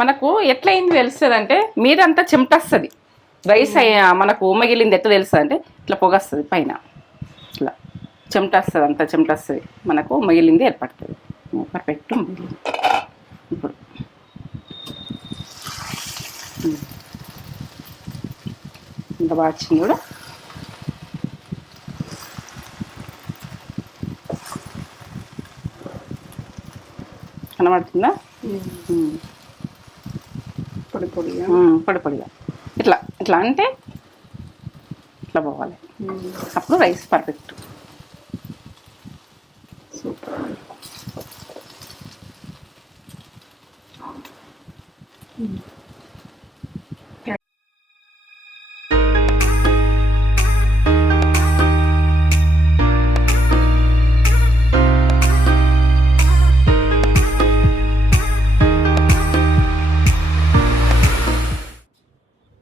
మనకు ఎట్లా అయింది తెలుస్తుంది అంటే మీదంతా చెమట వస్తుంది. రైస్ మనకు మిగిలింది ఎట్లా తెలుస్తుంది అంటే ఇట్లా పొగ వస్తుంది పైన, ఇట్లా చెమట వస్తుంది, అంతా చెమట వస్తుంది, మనకు మిగిలింది ఏర్పడుతుంది. పర్ఫెక్ట్ మిగిలింది. ఇప్పుడు ఇంత బాగా వచ్చింది కూడా. కనబడుతుందా? పొడి పొడిగా పొడి పొడిగా ఇట్లా ఇట్లా అంటే ఇట్లా పోవాలి. అప్పుడు రైస్ పర్ఫెక్ట్. సూపర్.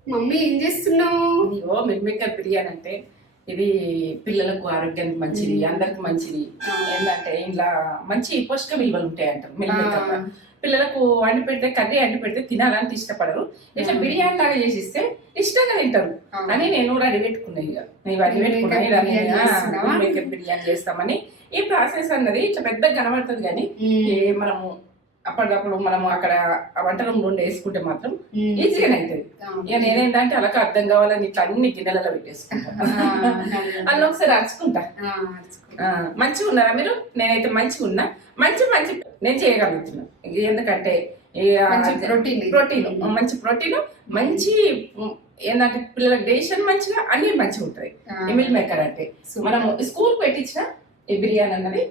మమ్మీ ఏం చేస్తున్నావు? ఇదిగో మిల్ మేకర్ బిర్యానీ అంటే ఇది పిల్లలకు ఆరోగ్యానికి మంచిది, అందరికి మంచిది. ఏంటంటే ఇంట్లో మంచి పోషక విలువలు ఉంటాయి అంటారు మిల్ మేకర్. పిల్లలకు వండి పెడితే, కర్రీ వండి పెడితే తినాలంటే ఇష్టపడరు. ఇట్లా బిర్యానీ లాగా చేసిస్తే ఇష్టంగా తింటారు అని నేను కూడా రెడీ పెట్టుకున్నా. ఇక నేను రెడీ పెట్టుకున్నా మిల్ మేకర్ బిర్యానీ చేస్తామని. ఈ ప్రాసెస్ అన్నది ఇట్లా పెద్దగా కనబడుతుంది కానీ మనము అప్పటికప్పుడు మనము అక్కడ వంట రూమ్ నుండి వేసుకుంటే మాత్రం ఈజీగానే అవుతుంది. ఇక నేనేంటంటే అలా అర్థం కావాలని ఇట్లా అన్ని గిన్నెలలో పెట్టేసుకుంటా. అన్న ఒకసారి అరుచుకుంటా. మంచిగా ఉన్నారా మీరు? నేనైతే మంచిగా ఉన్నా. మంచి మంచి నేను చేయగలుగుతున్నాను. ఎందుకంటే ప్రోటీన్, మంచి ప్రోటీన్, మంచి ఏంటంటే పిల్లలకు డైజెషన్ మంచిగా అన్ని మంచిగా ఉంటాయి. మిల్ మేకర్ అంటే మనము స్కూల్ పెట్టించిన ఈ బిర్యానీ అన్నది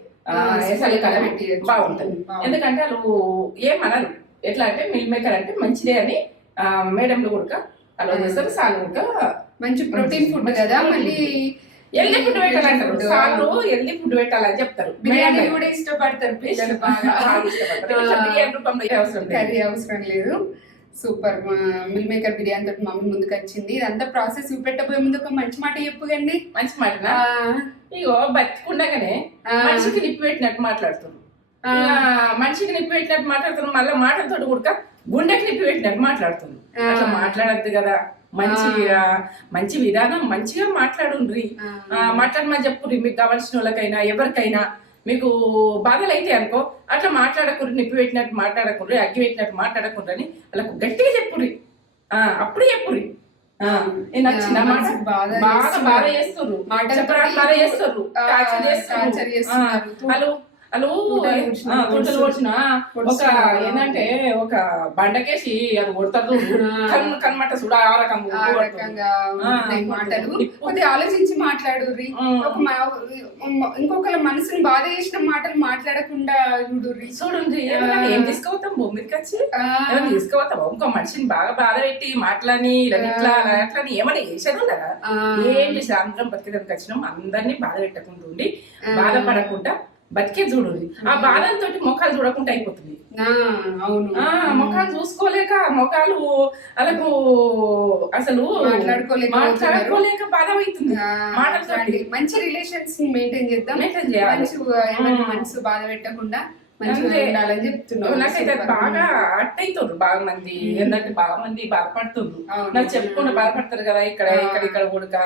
బాగుంటుంది. ఎందుకంటే వాళ్ళు ఏమనరు. ఎట్లా అంటే మిల్ మేకర్ అంటే మంచిదే అని మేడంలు కూడా అలా చేస్తారు. సార్లు కూడా మంచి ప్రోటీన్ ఫుడ్ కదా, మళ్ళీ హెల్దీ ఫుడ్ పెట్టాలంటారు. సార్లు హెల్దీ ఫుడ్ పెట్టాలని చెప్తారు. బిర్యానీ కూడా ఇష్టపడతారు పిల్లలు బాగా. బిర్యానీ రూపంలో కర్రీ అవసరం లేదు. సూపర్. మిల్ మేకర్ బిర్యానీ తోటి మమ్మీ ముందుకు వచ్చింది. ఇదంతా ప్రాసెస్ చూపెట్టబోయే ముందు ఒక మంచి మాట చెప్పుకండి. మంచి మాట. ఇగో బతికుండగానే మనిషికి నిప్పి పెట్టినట్టు మాట్లాడుతున్నారు. మనిషికి నిప్పి పెట్టినట్టు మాట్లాడుతున్నారు. మళ్ళీ మాటలతో కూడా గుండెకి నిప్పి పెట్టినట్టు మాట్లాడుతుంది. అట్లా మాట్లాడద్దు కదా. మంచి విధానం మంచిగా మాట్లాడుండ్రి. మాట్లాడమని చెప్పుర్రి. మీకు కావాల్సిన వాళ్ళకైనా ఎవరికైనా మీకు బాధలు అయితే అనుకో అట్లా మాట్లాడకూడదు. నిప్పి పెట్టినట్టు మాట్లాడకూడదు, అగ్గి పెట్టినట్టు మాట్లాడకూడదు అని వాళ్ళకు గట్టిగా చెప్పుర్రి. అప్పుడే చెప్పుర్రి. నచ్చిన మాట బాగా బాధ చేస్తుర్రు, బాధ చేస్తుర్రు, వాళ్ళు గుంటలు వచ్చిన ఒక ఏంటంటే ఒక బండకేసి అది కొడతారు. కనమాట చూడ ఆ రకంగా మాటలు కొద్దిగా ఆలోచించి మాట్లాడు. ఇంకొకరి మనసుని బాధ చేసిన మాటలు మాట్లాడకుండా చూడండి. ఏం తీసుకుపోతాం భూమికి వచ్చి తీసుకుపోతాం. ఇంకో మనిషిని బాగా బాధ పెట్టి మాట్లాడి ఇట్లా అట్లా ఏమైనా చేసేది కదా. ఏం చేసి అందరం బతికేదానికి వచ్చినాం. అందరినీ బాధ పెట్టకుండా ఉండి బాధపడకుండా బతికే చూడండి. ఆ బాధలతో ముఖాలు చూడకుండా అయిపోతుంది. అవును, ముఖాలు చూసుకోలేక ముఖాలు వాళ్ళకు అసలు మాట్లాడుకోలేక బాధ అవుతుంది. మాటలతో మంచి రిలేషన్స్ మెయింటైన్ చేద్దాం. మనసు బాధ పెట్టకుండా ఉండాలని చెప్తున్నాను. నాకైతే బాగా అట్ అవుతుంది. బాగా మంది ఏంటంటే బాగా మంది బాధపడుతుంది. నాకు చెప్పుకుండా బాధపడతారు కదా. ఇక్కడ కూడా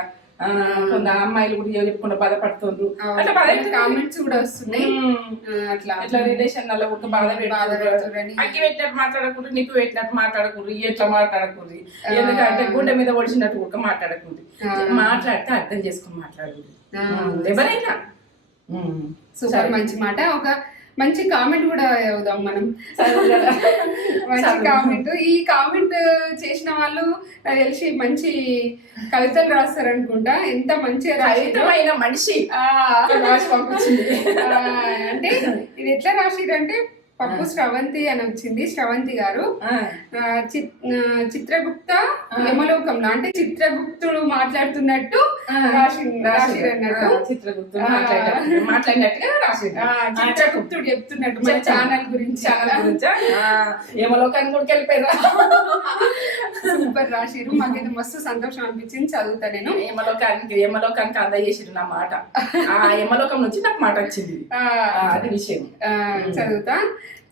కొంత అమ్మాయిలు కూడా చెప్పుకుంటూ బాధపడుతుండ్రు. అట్లా కామెంట్స్ కూడా వస్తున్నాయి. అట్లా రిలేషన్ అలా కూడా బాధ అగ్గి పెట్టినట్టు మాట్లాడకూడదు, నిప్పు పెట్టినట్టు మాట్లాడకూడదు, ఎట్లా మాట్లాడకూడదు. ఎందుకంటే గుండె మీద ఒడిచినట్టు కూడా మాట్లాడకూడదు. మాట్లాడితే అర్థం చేసుకుని మాట్లాడకూడదు ఎవరైనా. సూపర్, మంచి మాట. ఒక మంచి కామెంట్ కూడా అవుదాం మనం. మంచి కామెంట్. ఈ కామెంట్ చేసిన వాళ్ళు తెలిసి మంచి కవితలు రాస్తారు అనుకుంటా. ఎంత మంచిగా రాసిన మనిషి అంటే ఇది ఎట్లా రాసిరంటే పప్పు శ్రవంతి అని వచ్చింది. శ్రవంతి గారు చిత్రగుప్త యమలోకంలో అంటే చిత్రగుప్తుడు మాట్లాడుతున్నట్టు రాసిరన్నట్టు. చిత్రగుప్తుడు చెప్తున్నట్టు మన ఛానల్ గురించి. యమలోకానికి కూడా వెళ్ళిపోయారా? సూపర్ రాసిరు. మాకైతే మస్తు సంతోషం అనిపించింది. చదువుతా నేను. యమలోకానికి అందజేసిరు నా మాట. ఆ యమలోకం నుంచి నాకు మాట వచ్చింది. అది విషయం. చదువుతా.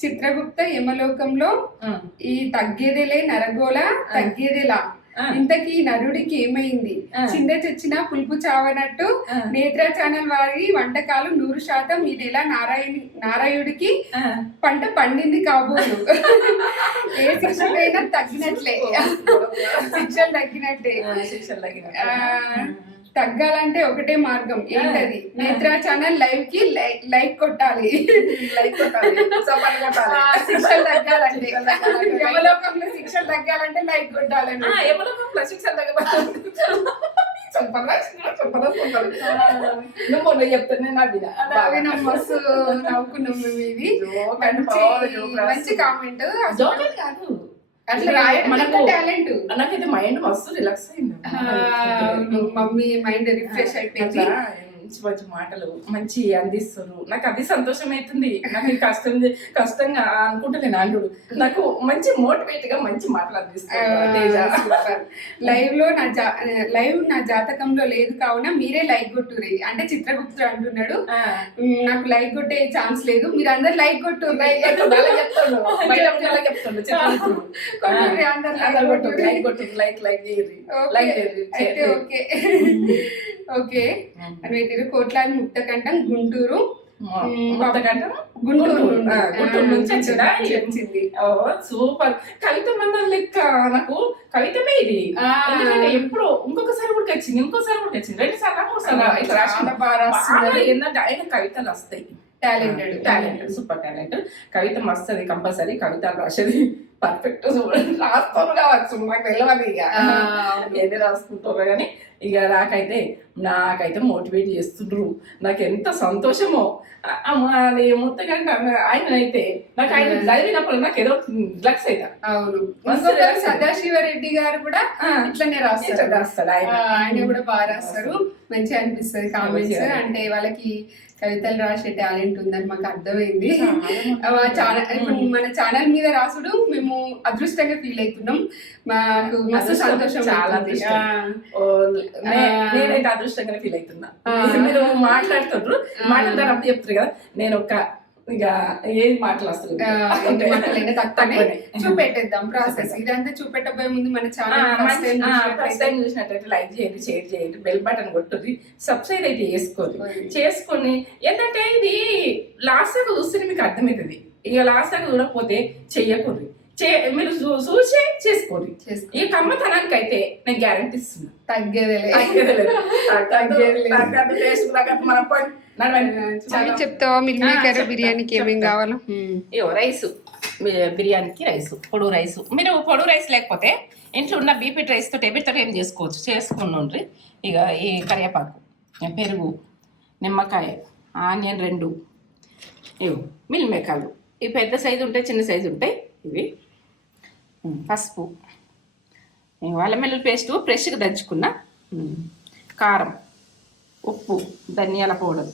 చిత్రగుప్త యమలోకంలో ఆ, ఈ తగ్గేదేలే నరగోల తగ్గేదేలా ఆ. ఇంతకీ నరుడికి ఏమైంది ఆ. చింద చచ్చిన పులుపు చావనట్టు ఆ. నేత్ర ఛానల్ వారి వంటకాలు 100% ఇదెలా నారాయుడికి ఆ. పంట పండింది కాబోలు ఏ శిక్షకైనా తగ్గినట్లే శిక్షలు తగ్గినట్టే శిక్షలు తగిన. ఆ, తగ్గాలంటే ఒకటే మార్గం ఏంటది నేత్ర ఛానల్ లైవ్ కి లైక్ కొట్టాలి లైక్ కొట్టాలి, చప్పట్లు కొట్టాలి. శిక్షలు తగ్గాలంటే శిక్షలు తగ్గాలంటే యమలోకంలో శిక్షలు తగ్గాలంటే లైక్ కొట్టాలండి ఎవరిలో శిక్షలు తగ్గబడాలి. చెప్పరా చెప్పరా చెప్పరా. నువ్వు మొన్న చెప్తానే నవ్వినా. అలాగే నా మస్తు నవ్వుకున్నాం మేము ఇది జోక్ అంటే మంచి బాగా జోక్ మంచి రాస్తుంది. కామెంట్ జోక్ అని కాదు, అట్లా రాయడం మనకు టాలెంట్ నాకైతే మైండ్ మస్తు రిలాక్స్ అయింది. మమ్మీ మైండ్ రిఫ్రెష్ అయిపోయింది అట్లా మంచి మంచి మాటలు మంచి అందిస్తారు. నాకు అది సంతోషం అవుతుంది. నాకు ఇది కష్టంగా అనుకుంటలేను అంటుడు. నాకు మంచి మోటివేట్ గా మంచి మాటలు అందిస్తారు తేజ. లైవ్ నా జాతకంలో లేదు కావున మీరే లైక్ కొట్టుర్రి అంటే చిత్రగుప్తుడు అంటున్నాడు ఆ, నాకు లైక్ కొట్టే ఛాన్స్ లేదు మీరు అందరు లైక్ కొట్టుర్రి లైక్ కొట్టు, అలా చెప్తాడు. బయట ఉంటే అలా చెప్తాడు చిత్రగుప్తుడు. కొట్టుర్రి, అందరు లైక్ అందరు కొట్టు, కొట్టుర్రి. లైక్ కొట్టు, లైక్ చేయరు, ఓకే. లైక్ చేయరు. అయితే ఓకే ఓకే అని కోట్లాది ముక్తకంఠం గుంటూరు ముక్తకంఠం గుంటూరు గుంటూరు నుంచి వచ్చిందా? వచ్చింది ఓ సూపర్. కవిత మందం లెక్క నాకు కవితమే ఇది. ఎందుకంటే ఎప్పుడు ఇంకొకసారి కూడా వచ్చింది, ఇంకోసారి కూడా వచ్చింది, 2 సార్లు 3 సార్లు ఇట్లా రాసిన. చాలా బాగా రాస్తున్నారు. బాగా ఏంటంటే ఆయన కవితలు వస్తాయి. Talented super talent. కవిత మస్తుంది కంపల్సరీ. కవితలు రాసేది పర్ఫెక్ట్ రాస్తారు కావచ్చు, నాకు తెలియదు ఇక ఏది రాసుకుంటారో కానీ ఇక నాకైతే మోటివేట్ చేస్తుండ్రు. నాకు ఎంత సంతోషమో. అది ముత్తకంటే ఆయన అయితే నాకు ఆయన చదివినప్పుడు నాకు ఏదో రిలాక్స్ అవుతా. అవును మస్తు relax. సదాశివరెడ్డి గారు కూడా ఇట్లనే రాస్తారు రాస్తాడు ఆయన. ఆయన కూడా బాగా రాస్తారు. మంచిగా అనిపిస్తుంది కామెంట్స్. అంటే వాళ్ళకి కవితలు రాసే టాలెంట్ ఉందని మాకు అర్థమైంది. ఇప్పుడు మన ఛానల్ మీద రాసుడు మేము అదృష్టంగా ఫీల్ అవుతున్నాం. మాకు మస్తు సంతోషం చాలా అవుతుంది. నేనైతే అదృష్టంగానే ఫీల్ అవుతున్నా. మీరు మాట్లాడుతుండ్రు, మాట్లాడతారు చెప్తారు కదా, నేను ఒక ఇక ఏది మాటలు వస్తుంది తక్కువనే చూపెట్టేద్దాం ప్రాసెస్. ఇదంతా చూపెట్టబోయే ముందు మన ఫస్ట్ ఛానల్ టైం చూసినట్టయితే లైక్ చేయండి, షేర్ చేయండి, బెల్ బటన్ కొట్టుది, సబ్స్క్రైబ్ అయితే చేసుకొని ఏంటంటే ఇది లాస్ట్ దాకా చూస్తే మీకు అర్థమవుతుంది. ఇక లాస్ట్ దాకా చూడకపోతే చెయ్యకూడదు. మీరు చూసి చేసుకోండి. ఈ కమ్మతనానికి అయితే నేను గ్యారంటీ ఇస్తున్నా, చెప్తావా మిల్ మేకర్ బిర్యానీకి ఏమేమి కావాలో? రైసు, బిర్యానీకి రైసు, పొడుగు రైసు. మీరు పొడుగు రైస్ లేకపోతే ఇంట్లో ఉన్న బీపీటీ రైస్తో టేబుల్తో ఏం చేసుకోవచ్చు, చేసుకుని ఇక ఈ కరివేపాకు, పెరుగు, నిమ్మకాయ, ఆనియన్ 2, ఇవి మిల్ మేకర్లు. ఇవి పెద్ద సైజు ఉంటాయి, చిన్న సైజు ఉంటాయి. ఇవి పసుపు, అల్లం వెల్లుల్లి పేస్టు ఫ్రెష్గా దంచుకున్న, కారం, ఉప్పు, ధనియాల పౌడర్.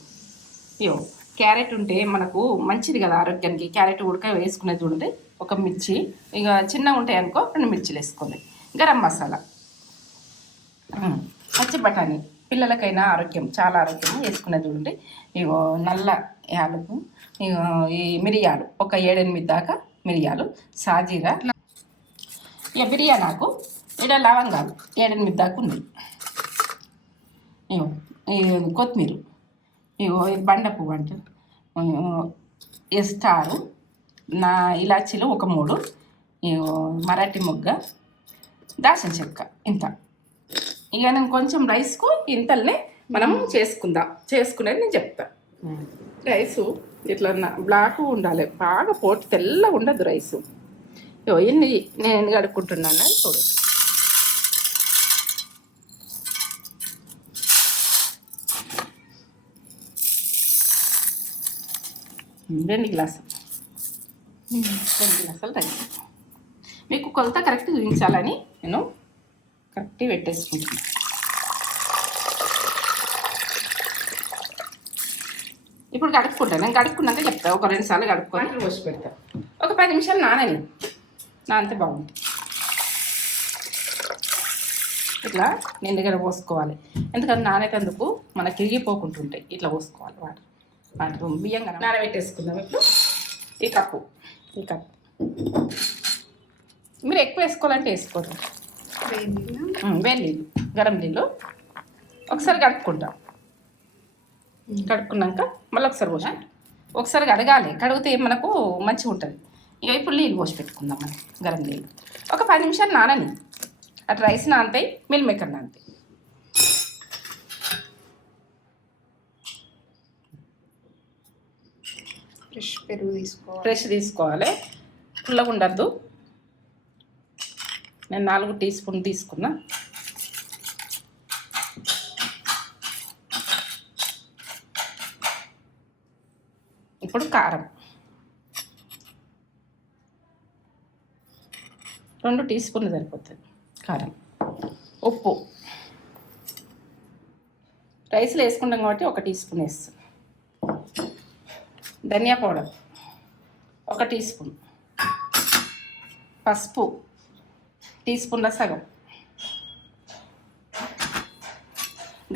ఇయో క్యారెట్ ఉంటే మనకు మంచిది కదా ఆరోగ్యానికి. క్యారెట్ ఉడక వేసుకునేది చూడండి. ఒక మిర్చి, ఇక చిన్నగా ఉంటాయి అనుకో 2 మిర్చిలు వేసుకోండి. గరం మసాలా, పచ్చి బఠానీ, పిల్లలకైనా ఆరోగ్యం, చాలా ఆరోగ్యం వేసుకునేది చూడండి. ఇగో నల్ల యాలకు, ఇగో ఈ మిరియాలు ఒక 7-8 దాకా మిరియాలు, సాజీరా, ఇక బిర్యానాకు, ఇక్కడ లవంగాలు 7-8 దాకా ఉంది. ఇగో కొత్తిమీర, ఇగో ఇది బండ పువ్వు అంటే స్టారు, నా ఇలాచీలు ఒక 3, ఇగో మరాఠీ మొగ్గ, దాల్చిన చెక్క ఇంత. ఇక నేను కొంచెం రైస్కు ఇంతల్నే మనం చేసుకునేది నేను చెప్తా. రైసు ఇట్లా బ్లాక్ ఉండాలి, బాగా పోటు తెల్లగా ఉండదు రైసు. ఇన్ని నేను కడుక్కుంటున్నాను చూడు. 2 గ్లాసులు రైస్. మీకు కొలత కరెక్ట్ చూపించాలని నేను కరెక్ట్గా పెట్టేసుకుంటున్నాను. ఇప్పుడు కడుక్కుంటాను. నేను కడుక్కున్నాక చెప్తాను. ఒక 2 సార్లు కడుక్కొని పోసి పెడతాను. ఒక 10 నిమిషాలు నానితే బాగుంటుంది. ఇట్లా నిండుగా పోసుకోవాలి. ఎందుకంటే నానేటందుకు మనకి ఇరిగిపోకుంటుంటాయి. ఇట్లా పోసుకోవాలి వాటర్ బియ్యంగా నానబెట్టేసుకుందాం. ఇప్పుడు ఈ కప్పు ఇంకా మీరు ఎక్కువ వేసుకోవాలంటే వేసుకోండి. వేడి నీళ్ళు, గరం నీళ్ళు ఒకసారి కడుక్కుంటాం. కడుక్కున్నాక మళ్ళీ ఒకసారి పోసుకుంటాం. ఒకసారి కడగాలి, కడిగితే మనకు మంచిగా ఉంటుంది. ఇక ఇప్పుడు నీళ్ళు పోసి పెట్టుకుందాం మనం. గరం నీళ్ళు ఒక 10 నిమిషాలు నానని. అటు రైస్ నానతాయి, మిల్ మేకర్ నానతాయి. ఫ్రెష్ పెరుగు తీసుకోవాలి. ఫ్రెష్ తీసుకోవాలి, పుల్లగా ఉండద్దు. నేను 4 టీ స్పూన్ తీసుకున్నా. ఇప్పుడు కారం 2 టీ స్పూన్లు సరిపోతుంది కారం. ఉప్పు రైస్లో వేసుకుంటాం కాబట్టి 1 టీ స్పూన్ వేస్తాం. Dhania powder 1 teaspoon. పసుపు టీ స్పూన్ల సగం.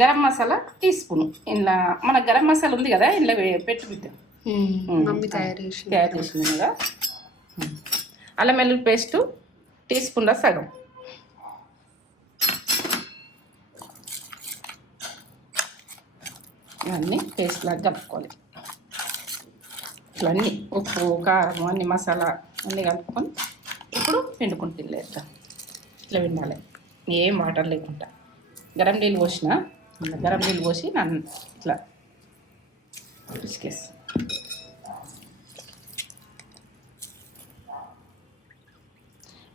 Garam masala teaspoon. ఇందులో మన గరం మసాలా ఉంది కదా, ఇందులో పెట్టి పెట్టాం. మమ్మీ తయారు చేసింది కదా. అల్లం వెల్లుల్లి పేస్టు టీ స్పూన్ల సగం. ఇవన్నీ పేస్ట్ లాగా కలుపుకోవాలి. ఇట్లా అన్నీ ఉప్పు కారం అన్ని మసాలా అన్నీ కలుపుకొని ఇప్పుడు పిండుకుంటూ ఇట్లా ఇట్లా పిండాలి, ఏం వాటర్ లేకుండా. గరం నీళ్ళు పోసిన, గరం నీళ్ళు పోసి నన్ను ఇట్లా పిసికేసి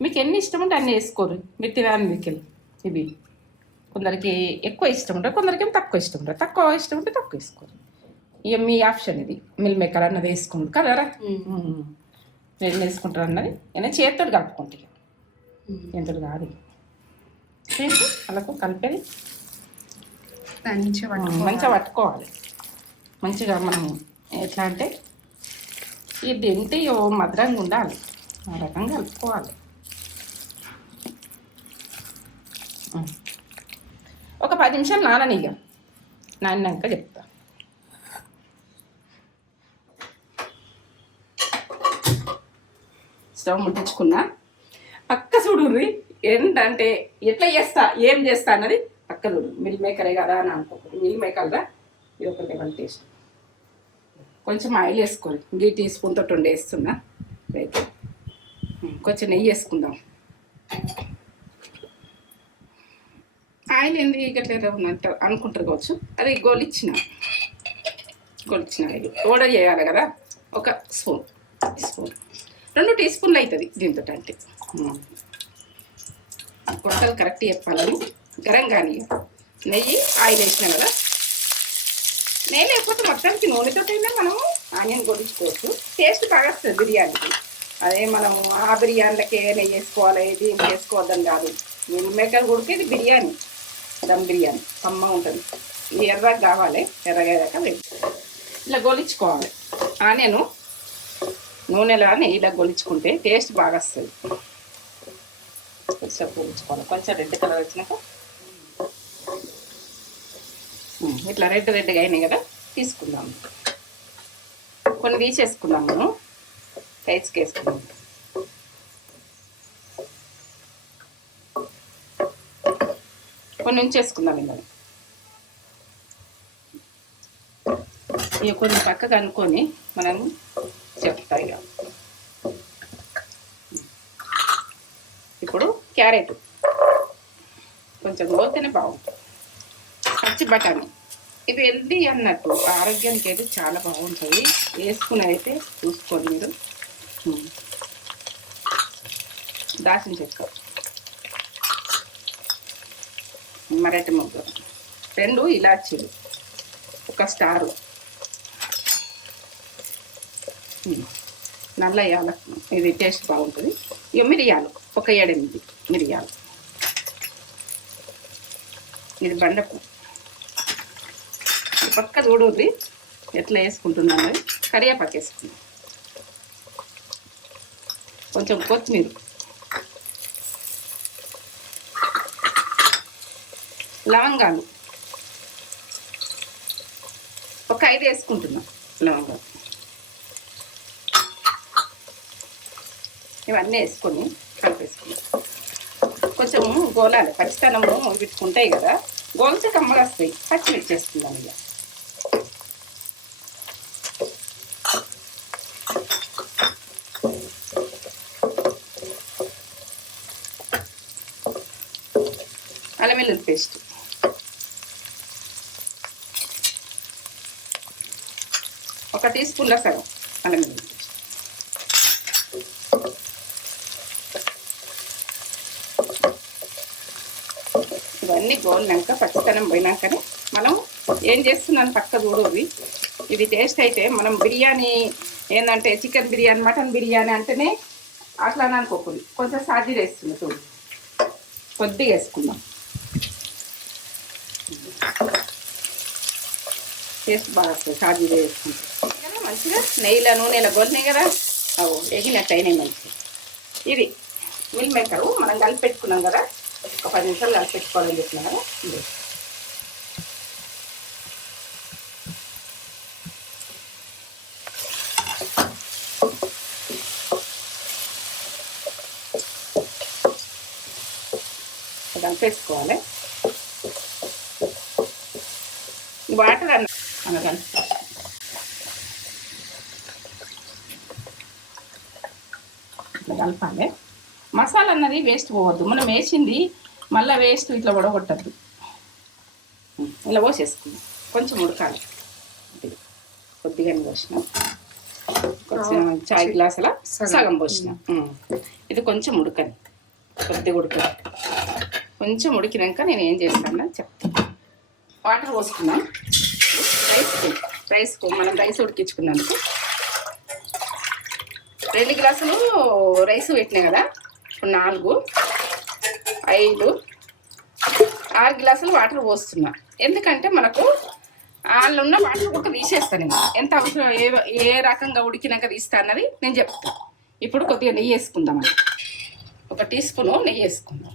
మీకు ఎన్ని ఇష్టం ఉంటే అన్నీ వేసుకోరు. మీరు తినాలి మీకు ఇవి. కొందరికి ఎక్కువ ఇష్టం ఉంటుంది, కొందరికి ఏమో తక్కువ ఇష్టం ఉంటుంది. తక్కువ ఇష్టం ఉంటే తక్కువ వేసుకోరు. ఇక మీ ఆప్షన్ ఇది. మిల్ మేకర్ అన్నది వేసుకుంటారు కదరా, నేను వేసుకుంటారు అన్నది. నేను చేతితో కలుపుకుంటా, ఎంతో కాదు చేసి అలాకు కలిపేది మంచిగా పట్టుకోవాలి. మంచిగా మనం ఎట్లా అంటే ఇది తింటే మధురంగా ఉండాలి, ఆ రకంగా కలుపుకోవాలి. ఒక 10 నిమిషాలు నాననిగా, నానినాక చెప్తా. స్టవ్ ముట్టించుకున్నా. పక్క చూడుర్రి ఏంటంటే ఎట్లా చేస్తా ఏం చేస్తా అన్నది పక్క చూడు. మిల్ మేకరే కదా అని అనుకోకూడదు. మిల్ మేకర్దా ఇది ఒక లెవెల్ టేస్ట్. కొంచెం ఆయిల్ వేసుకోవాలి. గీ టీ స్పూన్తో 2 వేస్తున్నా. రైట్, కొంచెం నెయ్యి వేసుకుందాం. ఆయిల్ ఎందుకు ఇట్లా ఉన్నట్టు అనుకుంటారు కావచ్చు. అది గోలిచ్చిన ఆయిల్ ఆర్డర్ చేయాలి కదా. 1 స్పూన్ 2 టీ స్పూన్లు అవుతుంది దీంతో. అంటే కొలతలు కరెక్ట్ చెప్పాలని. గరం కానీ నెయ్యి ఆయిల్ వేసినాం కదా. నెయ్యి లేకపోతే మొత్తానికి నూనెతో అయినా మనము ఆనియన్ గొలుచుకోవచ్చు. టేస్ట్ బాగా వస్తుంది బిర్యానీకి. అదే మనం ఆ బిర్యానీలకే నెయ్యి వేసుకోవాలి, ఇది వేసుకోవద్దని కాదు. మిల్ మేకర్ కొడితే ఇది బిర్యానీ, దమ్ బిర్యానీ కమ్మ ఉంటుంది. ఇది ఎర్రగా కావాలి, ఎర్రగా ఇలా గొలిచుకోవాలి. ఆనియను నూనెలో నెయ్యిలా గొలుచుకుంటే టేస్ట్ బాగా వస్తుంది. కొంచెం గొలుచుకోవాలి. కొంచెం రెడ్ కలర్ వచ్చినాక ఇట్లా రెడ్గా అయినాయి కదా, తీసుకుందాం. కొన్ని తీసేసుకుందాం, మనం రైస్కి వేసుకుందాం. కొన్ని ఉంచేసుకుందాం. ఇలా ఇక కొన్ని పక్కకు అనుకొని మనము చెప్తా. ఇక ఇప్పుడు క్యారెట్ కొంచెం కోస్తేనే బాగుంటుంది. పచ్చి బఠానీ ఇవి హెల్దీ అన్నట్టు, ఆరోగ్యానికి అయితే చాలా బాగుంటుంది. వేసుకుని అయితే చూసుకోండి మీరు. దాచిన చెక్క, మరటి ముగ్గ, 2 ఇలాచీలు, 1 స్టారు, నల్ల యాలకులు, ఇది టేస్ట్ బాగుంటుంది. ఇక మిరియాలు 1 7 మిరియాలు, ఇది బండపు. పక్క చూడుర్రి ఎట్లా వేసుకుంటున్నాను. అది కరివేపాకు వేసుకున్నాం. కొంచెం కొత్తిమీర, లవంగాలు 1 5 వేసుకుంటున్నాం. లవంగాలు ఇవన్నీ వేసుకొని కలిపేసుకున్నాం. కొంచెం గోలాలి, పచ్చితనము పెట్టుకుంటాయి కదా, గోలితే కమ్మగా వస్తాయి. పచ్చిమిర్చి వేసుకుందాం ఇక. అల్లం వెల్లుల్లి పేస్ట్, ఒక టీ స్పూన్ల సగం అల్లం వెల్లుల్లి పేస్ట్. ఇవన్నీ గోలినాక పచ్చితనం పోయినాకనే మనం ఏం చేస్తున్నాను పక్క చూడవి. ఇది టేస్ట్ అయితే మనం బిర్యానీ ఏంటంటే చికెన్ బిర్యానీ, మటన్ బిర్యానీ అంటేనే అట్లా అనుకోకూడదు. కొంచెం సాజీర వేస్తుంది చూడు, కొద్దిగా వేసుకుందాం. టేస్ట్ బాగా వస్తుంది సాజీర వేసుకుంటాం. మంచిగా నెయ్యిలో నూనెలో గొలినాయి కదా, అవు ఎగినట్టు అయినాయి మంచిగా. ఇది మిల్ మేకరు మనం కలిపి పెట్టుకున్నాం కదా, ఒక 10 నిమిషాలు కలిపి పెట్టుకోవాలని చెప్పినా కదా. కలిపేసుకోవాలి. వాటర్ అన్న కలపాలి. మసాలా అన్నది వేస్ట్ పోవద్దు, మనం వేసింది మళ్ళీ వేస్ట్ ఇట్లా వడగొట్టద్దు. ఇలా పోసేసుకుందాం, కొంచెం ఉడకాలి. కొద్దిగా పోసినాం, కొంచెం చాయ్ గ్లాసుల సగం పోసినాం. ఇది కొంచెం ఉడకని, కొద్దిగా ఉడకాలి. కొంచెం ఉడికినాక నేను ఏం చేస్తానో చెప్తాను. వాటర్ పోసుకున్నాం. రైస్కు మనం రైస్ ఉడికించుకున్నందుకు 2 గ్లాసులు రైస్ పెట్టినాయి కదా, ఇప్పుడు 4, 5, 6 గ్లాసులు వాటర్ పోస్తున్నా. ఎందుకంటే మనకు వాళ్ళు ఉన్న వాటర్ ఒక తీసేస్తాను నేను, ఎంత అవసరం ఏ రకంగా ఉడికినాక తీస్తా అన్నది నేను చెప్తాను. ఇప్పుడు కొద్దిగా నెయ్యి వేసుకుందామని, 1 టీ స్పూను నెయ్యి వేసుకుందాం.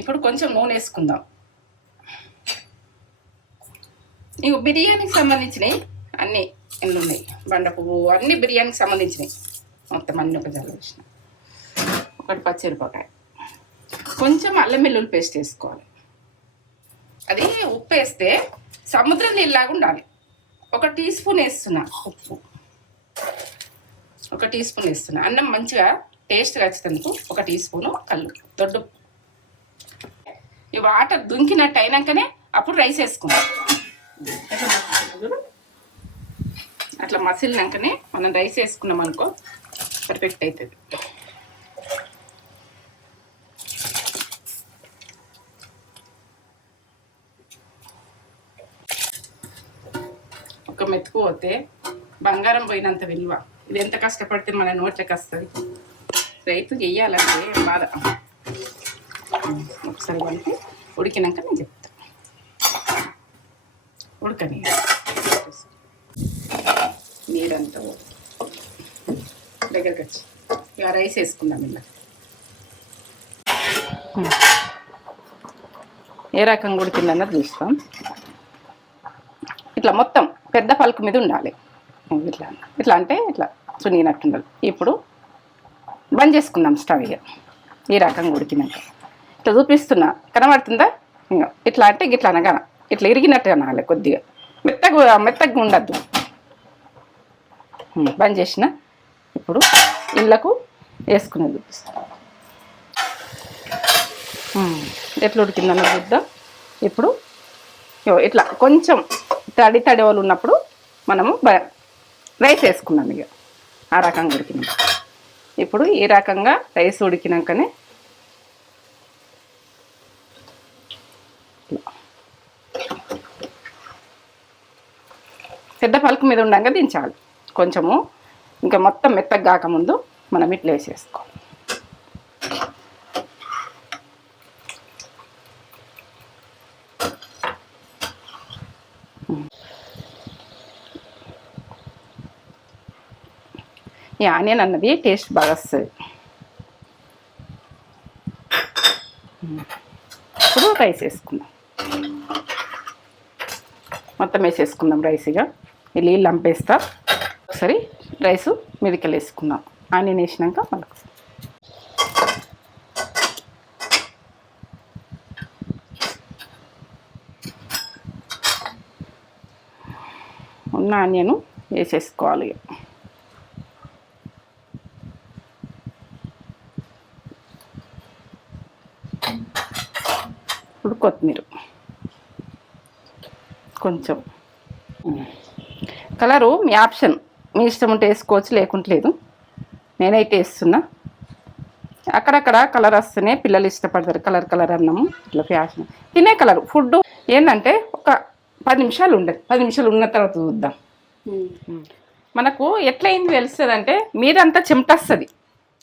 ఇప్పుడు కొంచెం నూనె వేసుకుందాం. ఇక బిర్యానీకి సంబంధించినవి అన్నీ ఎన్ని ఉన్నాయి, బండ పువ్వు అన్నీ బిర్యానీకి సంబంధించినవి మొత్తం అన్నీ ఒక జల్ల వేసిన. 1 పచ్చిమిరపకాయ, కొంచెం అల్లం వెల్లుల్లి పేస్ట్ వేసుకోవాలి. అది ఉప్పు వేస్తే సముద్రం నీళ్ళలాగా ఉండాలి. 1 టీ స్పూన్ వేస్తున్నా ఉప్పు, 1 టీ స్పూన్ వేస్తున్నా. అన్నం మంచిగా టేస్ట్గా వచ్చేందుకు 1 టీ స్పూను కల్లు దొడ్డు. ఈ వాటర్ దుంకినట్టు అయినాకనే అప్పుడు రైస్ వేసుకుందాం. అట్లా మసిలినాకనే మనం రైస్ వేసుకున్నాం అనుకో పర్ఫెక్ట్ అవుతుంది. ఒక మెతుకు పోతే బంగారం పోయినంత విలువ. ఇది ఎంత కష్టపడితే మన నోట్లకి వస్తుంది. రైతు చెయ్యాలంటే బాధ. ఒకసారి కలిపి ఉడికినాక నేను చెప్తాను. ఉడకని నీరంతా దగ్గరికి వచ్చి ఇక రైస్ వేసుకుందాం. ఇలా ఏ రకంగా ఉడికిందన్నది చూస్తాం. ఇట్లా మొత్తం పెద్ద పలుకు మీద ఉండాలి. ఇట్లా ఇట్లా అంటే ఇట్లా చునిగినట్టు ఉండాలి. ఇప్పుడు బంద్ చేసుకుందాం స్టవ్. ఇక ఈ రకంగా ఉడికినాక ఇట్లా చూపిస్తున్నా, కనబడుతుందా? ఇంకా ఇట్లా అంటే ఇట్లా అనగా ఇట్లా ఇరిగినట్టు అనాలి. కొద్దిగా మెత్తగా ఉండద్దు. బంద్ చేసిన. ఇప్పుడు ఇళ్ళకు వేసుకునేది చూపిస్తాను. ఎట్లా ఉడికిందన్న చూద్దాం. ఇప్పుడు ఇట్లా కొంచెం తడి వాళ్ళు ఉన్నప్పుడు మనము రైస్ వేసుకున్నాం. ఇక ఆ రకంగా ఉడికినాక ఇప్పుడు ఈ రకంగా రైస్ ఉడికినాకనే పెద్ద పలుకు మీద ఉండగా దించాలి. కొంచెము ఇంకా మొత్తం మెత్తగా కాకముందు మనం ఇట్లా వేసేసుకోవాలి. ఈ ఆనియన్ అన్నది టేస్ట్ బాగా వస్తుంది. ఇప్పుడు రైస్ వేసుకుందాం. మొత్తం వేసేసుకుందాం రైస్. ఇక ఈ నీళ్ళు లంపేస్తా. ఒకసారి రైస్ మీదకి వేసుకున్నాం. ఆనియన్ వేసినాక మళ్ళీ ఉన్న ఆనియన్ వేసేసుకోవాలి. ఇప్పుడు కొత్తిమీర కొంచెం. కలరు మీ ఆప్షన్, మీ ఇష్టం ఉంటే వేసుకోవచ్చు, లేకుంటే లేదు. నేనైతే వేస్తున్నా. అక్కడక్కడ కలర్ వస్తేనే పిల్లలు ఇష్టపడతారు. కలర్ అన్నము ఇట్లా ఫ్యాషన్ తినే కలర్. ఫుడ్ ఏంటంటే ఒక 10 నిమిషాలు ఉండదు. 10 నిమిషాలు ఉన్న తర్వాత చూద్దాం. మనకు ఎట్లయింది తెలుస్తుంది అంటే మీదంతా చెమటస్తుంది.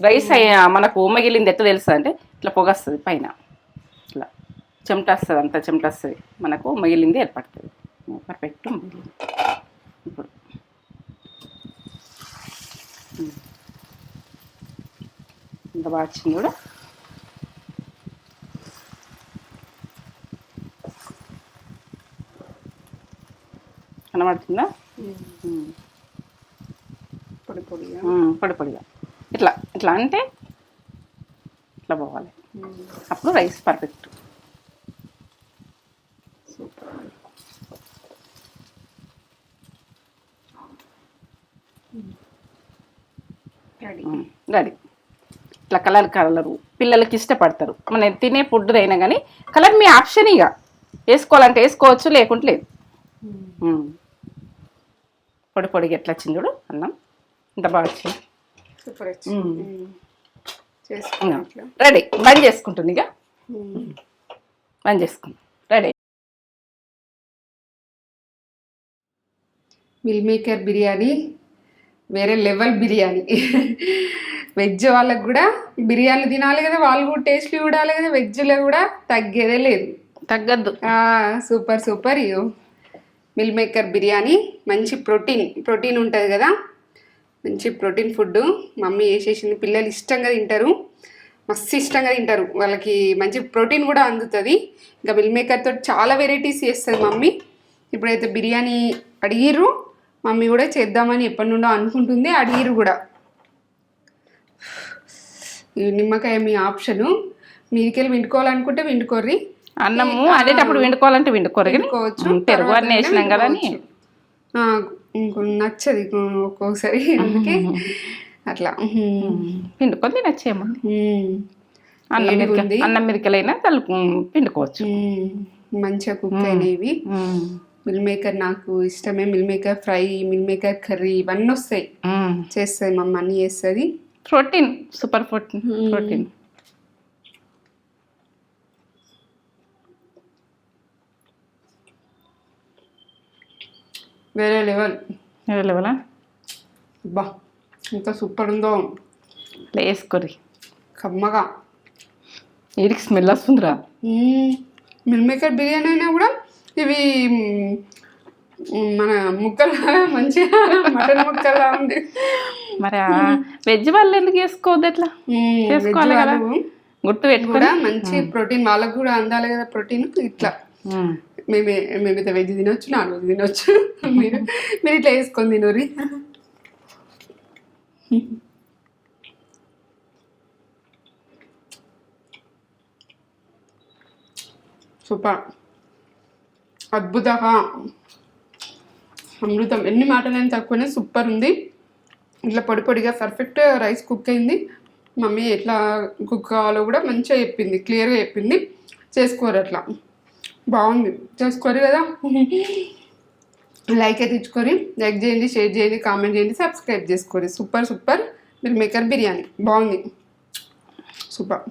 రైస్ మనకు మిగిలింది ఎట్లా తెలుస్తుంది అంటే ఇట్లా పొగస్తుంది పైన, ఇట్లా చెమటస్తుంది, అంతా చెమటస్తుంది. మనకు మిగిలింది ఏర్పడుతుంది. పర్ఫెక్ట్ మిగిలింది. ఇప్పుడు ఇంత బాగా వచ్చింది కూడా. కనబడుతుందా? పొడి పొడిగా పొడి పొడిగా ఇట్లా ఇట్లా అంటే ఇట్లా పోవాలి. అప్పుడు రైస్ పర్ఫెక్ట్. సూపర్. రెడీ. ఇట్లా కలరు పిల్లలకి ఇష్టపడతారు. మనం తినే ఫుడ్ అయినా కానీ కలర్ మీ ఆప్షన్. ఇక వేసుకోవాలంటే వేసుకోవచ్చు, లేకుంటే లేదు. పొడి పొడిగా ఎట్లా వచ్చింది చూడు అన్నం. ఇంత బాగా వచ్చింది. సూపర్ వచ్చింది. రెడీ. బంద్ చేసుకుంటుంది. ఇక బంద్ చేసుకుంది. రెడీ. మిల్ మేకర్ బిర్యానీ వేరే లెవెల్ బిర్యానీ. వెజ్ వాళ్ళకు కూడా బిర్యానీ తినాలి కదా, వాళ్ళు కూడా టేస్ట్ చూడాలి కదా. వెజ్లో కూడా తగ్గేదే లేదు, తగ్గద్దు. Super super. ఇయో మిల్ మేకర్ బిర్యానీ. మంచి ప్రోటీన్ ఉంటుంది కదా, మంచి ప్రోటీన్ ఫుడ్ మమ్మీ వేసేసింది. పిల్లలు ఇష్టంగా తింటారు, మస్తు ఇష్టంగా తింటారు. వాళ్ళకి మంచి ప్రోటీన్ కూడా అందుతుంది. ఇంకా మిల్ మేకర్తో చాలా వెరైటీస్ చేస్తుంది మమ్మీ. ఇప్పుడైతే బిర్యానీ అడిగిర్రు, మమ్మీ కూడా చేద్దామని ఎప్పటి నుండో అనుకుంటుంది. అడిగిర్రు కూడా. నిమ్మకాయ మీ ఆప్షను, మీదికెళ్ళి వండుకోవాలనుకుంటే వండుకోర్రి. అన్నము అదేటప్పుడు వండుకోవాలంటే వండుకోవచ్చు. పెరుగు అన్నీ వేసినాం కదా అని నచ్చది ఒక్కొక్కసారి, అందుకే అట్లా పిండుకొని తినచ్చేమో. అన్నం మిరికలైనా పిండుకోవచ్చు. మంచిగా కుక్ అయినవి. మిల్ మేకర్ నాకు ఇష్టమే. Meal maker fry, meal maker curry ఇవన్నీ వస్తాయి, చేస్తుంది మమ్మీ, అన్నీ చేస్తుంది. Protein, super protein. వేరే లెవెలా. బా ఎంత సూపర్ ఉందో. వేసుకోరి కమ్మగా. వీడికి స్మెల్ వస్తుందిరా. మిల్ మేకర్ బిర్యానీ అయినా కూడా ఇవి మన ముక్కలా మంచిగా మటన్ ముక్కలా ఉంది. మరి వెజ్ వాళ్ళు ఎందుకు వేసుకోవద్దు? ఎట్లా చేసుకోవాలి కదా, గుర్తు పెట్టుకుని. మంచి ప్రోటీన్ వాళ్ళకు కూడా అందాలి కదా ప్రోటీన్. ఇట్లా మేమైతే వెజ్ తినొచ్చు, నాన్ వెజ్ తినొచ్చు. మీరు ఇట్లా వేసుకొని తినోరి. సూపర్, అద్భుత, అమృతం. ఎన్ని మాటలైనా తక్కువనే. సూపర్ ఉంది. ఇట్లా పొడి పొడిగా పర్ఫెక్ట్ రైస్ కుక్ అయింది. మమ్మీ ఎట్లా కుక్ కావాలో కూడా మంచిగా చెప్పింది, క్లియర్గా చెప్పింది. చేసుకోరు అట్లా, బాగుంది. చేసుకోరు కదా. లైక్ అయితే ఇచ్చుకొని, లైక్ చేయండి, షేర్ చేయండి, కామెంట్ చేయండి, సబ్స్క్రైబ్ చేసుకోండి. సూపర్ మిల్ మేకర్ బిర్యానీ బాగుంది. సూపర్.